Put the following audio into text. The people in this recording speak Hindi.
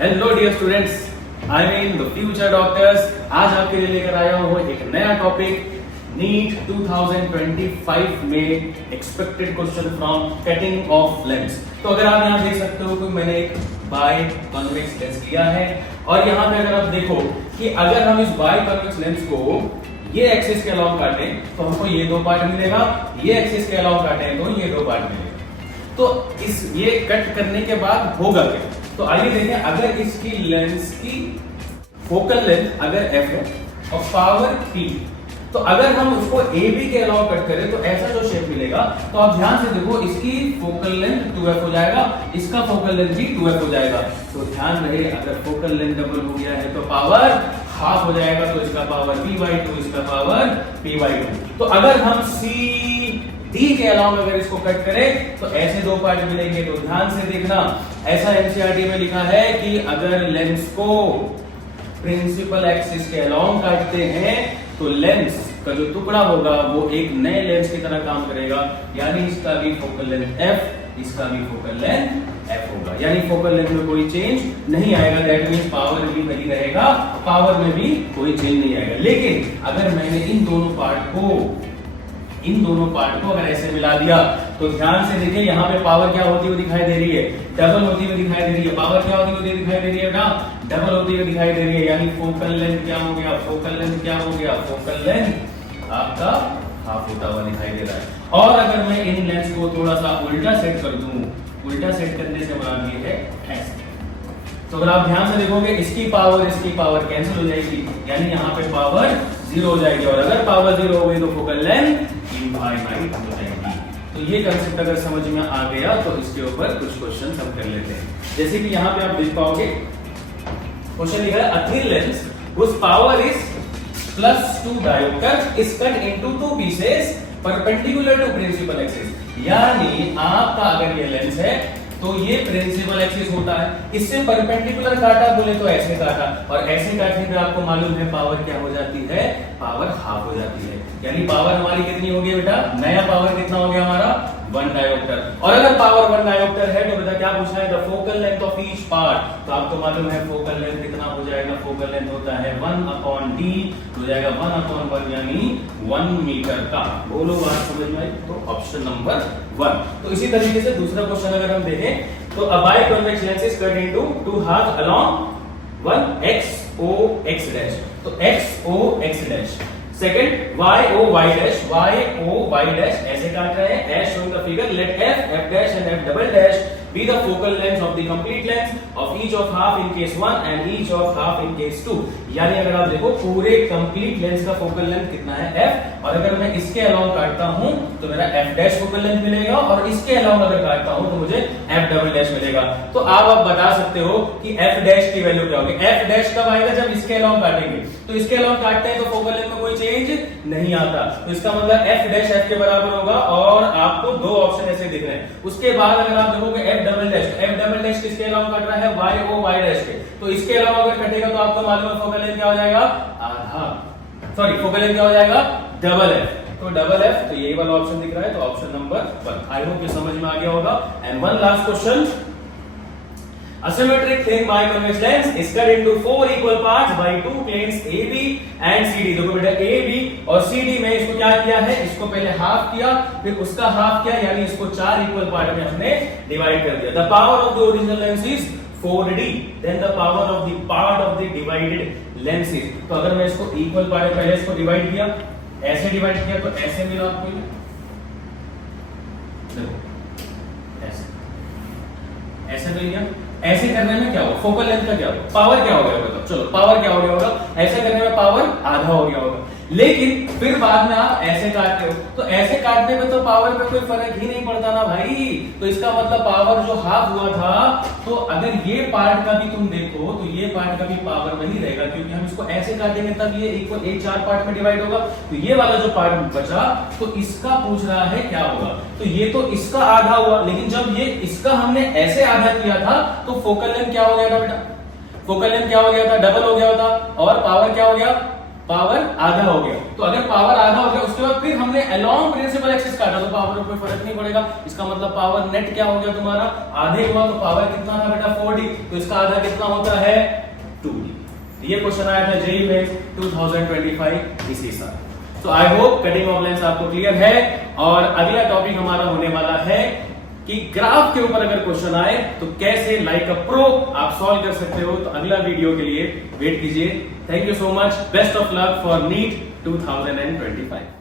Hello dear students, I mean the future doctors. आज आपके लिए लेकर आया हूँ एक नया टॉपिक, नीट 2025 में expected question from cutting of lens. तो अगर आप यहाँ देख सकते हो कि मैंने एक बाय कॉन्वेक्स लेंस लिया है और यहाँ पे अगर आप देखो कि अगर हम इस बाय कॉन्वेक्स लेंस को ये एक्सिस के अलाउ काटें तो हमको ये दो पार्ट मिलेगा, ये एक्सिस के अलाउ काटें तो ये दो पार्ट मिलेगा। तो इस ये कट करने के बाद होगा क्या? तो आइए देखें, अगर इसकी लेंस की फोकल लेंथ अगर f है और पावर t, तो अगर हम उसको AB के अलाउ कट करें तो ऐसा जो शेप मिलेगा। तो आप ध्यान से देखो, इसकी फोकल लेंथ 2f हो जाएगा, इसका फोकल लेंथ भी 2f हो जाएगा। तो ध्यान रहे, अगर फोकल लेंथ डबल हो गया है तो पावर हाफ हो जाएगा, तो इसका पावर p/2, इसका पावर p/2। तो अगर हम CD के अलावा अगर इसको कट करें तो ऐसे दो पार्ट मिलेंगे। तो ध्यान से देखना, ऐसा एनसीईआरटी में लिखा है कि अगर लेंस को प्रिंसिपल एक्सिस के अलाउ काटते हैं तो लेंस का जो टुकड़ा होगा वो एक नए लेंस की तरह काम करेगा, यानी इसका भी फोकल लेंथ f, इसका भी फोकल लेंथ f होगा, यानी फोकल लेंथ में कोई चेंज नहीं आएगा। दैट मींस पावर भी वही रहेगा, पावर में भी कोई चेंज नहीं आएगा। लेकिन अगर मैंने इन दोनों पार्ट को अगर ऐसे मिला दिया तो ध्यान से देखिए, यहाँ पे पावर क्या होती हुई दिखाई दे रही है, डबल होती हुई दिखाई दे रही है। पावर क्या होती हुई दिखाई दे रही है बेटा, डबल होती हुई दिखाई दे रही है। यानी फोकल लेंथ क्या हो गया, फोकल लेंथ क्या हो गया, फोकल लेंथ आपका हाफ होता हुआ दिखाई दे रहा है। और अगर मैं इन लेंस को थोड़ा सा उल्टा सेट कर दूं, उल्टा सेट करने से मुराद ये है ऐसे। तो अगर आप ध्यान से देखोगे, इसकी पावर कैंसिल हो जाएगी, यानी यहाँ पे पावर 0 हो जाएगी। और अगर पावर 0 हो गई तो फोकल लेंथ इनफाइनाइट हो जाएगी। तो ये कंसेप्ट अगर समझ में आ गया तो इसके ऊपर कुछ क्वेश्चन हम कर लेते हैं। जैसे कि यहाँ पे आप देख पाओगे, क्वेश्चन लिखा है, a thin lens whose power is +2 diopter is cut into 2 pieces perpendicular to principal axis। यानी आपका अगर ये लेंस है तो ये प्रिंसिपल एक्सिस होता है, इससे परपेंडिकुलर काटा बोले तो ऐसे काटा, और ऐसे काटने पे आपको मालूम है पावर क्या हो जाती है, पावर हाफ हो जाती है। यानी पावर हमारी कितनी हो गई बेटा, नया पावर कितना हो गया हमारा 1 डायोप्टर। और अगर पावर 1 डायोप्टर है तो बेटा क्या पूछना है, the focal length of each part. तो आपको मालूम है फोकल लेंथ कितना हो जाएगा, फोकल लेंथ होता है 1/d, हो जाएगा 1/1 यानी 1 मीटर का। बोलो बात समझ में आई? तो ऑप्शन नंबर 1। तो इसी तरीके से दूसरा क्वेश्चन अगर हम देखें तो a biconvex lens is cut into 2 halves along one XOX dash। तो XOX dash, second YOY dash ऐसे काट रहे हैं, as shown the figure, let F dash and F double dash be the focal length of the complete length of each of half in case 1 and each of half in case 2। यानी अगर आप देखो पूरे कंप्लीट लेंस का फोकल लेंथ कितना है f, और अगर मैं इसके अलाउ काटता हूं तो मेरा f डैश फोकल लेंथ मिलेगा, और इसके अलाउ अगर काटता हूं तो मुझे f डबल डैश मिलेगा। तो आप बता सकते हो कि f डैश की वैल्यू क्या होगी। f डैश कब आएगा, जब इसके अलाउ काटेंगे। तो इसके अलाउ काटते हैं तो फोकल लेंथ में कोई चेंज नहीं आता, तो इसका मतलब f डैश f के बराबर होगा। और आपको दो ऑप्शन ऐसे दिख रहे हैं। उसके बाद अगर आप देखोगे f डबल डैश किसके अलाउ काट रहा है, YOY डैश के। तो इसके अलावा अगर कटेगा तो आपको मालूम है फोकल लेंथ क्या हो जाएगा, आधा, सॉरी फोकल लेंथ क्या हो जाएगा, डबल f। तो डबल f, तो यही वाला ऑप्शन दिख रहा है, तो ऑप्शन नंबर 1। आई होप ये समझ में आ गया होगा। And one last question, asymmetric thin biconvex lens is cut into 4 equal parts by 2 planes AB and CD। देखो बेटा AB और CD में इसको क्या किया है, इसको पहले हाफ किया, फिर उसका हाफ किया, यानी इसको 4 इक्वल पार्ट में हमने डिवाइड कर दिया। The power of the original lens is 4D, then the power of the part of the divided lens is। तो अगर मैं इसको इक्वल पार्ट में पहले इसको डिवाइड किया, ऐसे डिवाइड किया तो ऐसे मिला आपको, देखो ऐसे मिल गया। ऐसे करने में क्या होगा, फोकल लेंथ का क्या होगा, पावर क्या हो गया होगा, चलो पावर क्या हो गया होगा, ऐसे करने में पावर आधा हो गया होगा। लेकिन फिर बाद में आप ऐसे काटते हो, तो ऐसे काटने में तो पावर में कोई फर्क ही नहीं पड़ता ना भाई। तो इसका मतलब पावर जो हाफ हुआ था, तो अगर ये पार्ट का भी तुम देखो तो ये पार्ट का भी पावर वही रहेगा, क्योंकि हम इसको ऐसे काटेंगे तब ये इक्वल एक 4 पार्ट में डिवाइड होगा। तो ये वाला जो पार्ट बचा तो इसका पूछ रहा है क्या होगा, तो ये तो इसका आधा हुआ, लेकिन जब ये इसका हमने ऐसे आधा किया था तो फोकल लेंथ क्या हो गया था बेटा, फोकल लेंथ क्या हो गया था, डबल हो गया था। और पावर क्या हो गया, पावर आधा हो गया। तो अगर पावर आधा हो गया उसके बाद फिर हमने अलोंग प्रिंसिपल एक्सिस काटा तो पावर में कोई फर्क नहीं पड़ेगा। इसका मतलब पावर नेट क्या हो गया तुम्हारा, आधे हुआ तो पावर कितना था बेटा 4D, तो इसका आधा कितना होता है 2D। ये क्वेश्चन आया था जेईई मेंस 2025 इसी साल। तो I hope cutting of lens आपको क्लियर है। और अगला टॉपिक हमारा होने वाला है कि ग्राफ के ऊपर अगर क्वेश्चन आए तो कैसे लाइक अ प्रो आप सॉल्व कर सकते हो। तो अगला वीडियो के लिए वेट कीजिए। Thank you so much, best of luck for NEET 2025।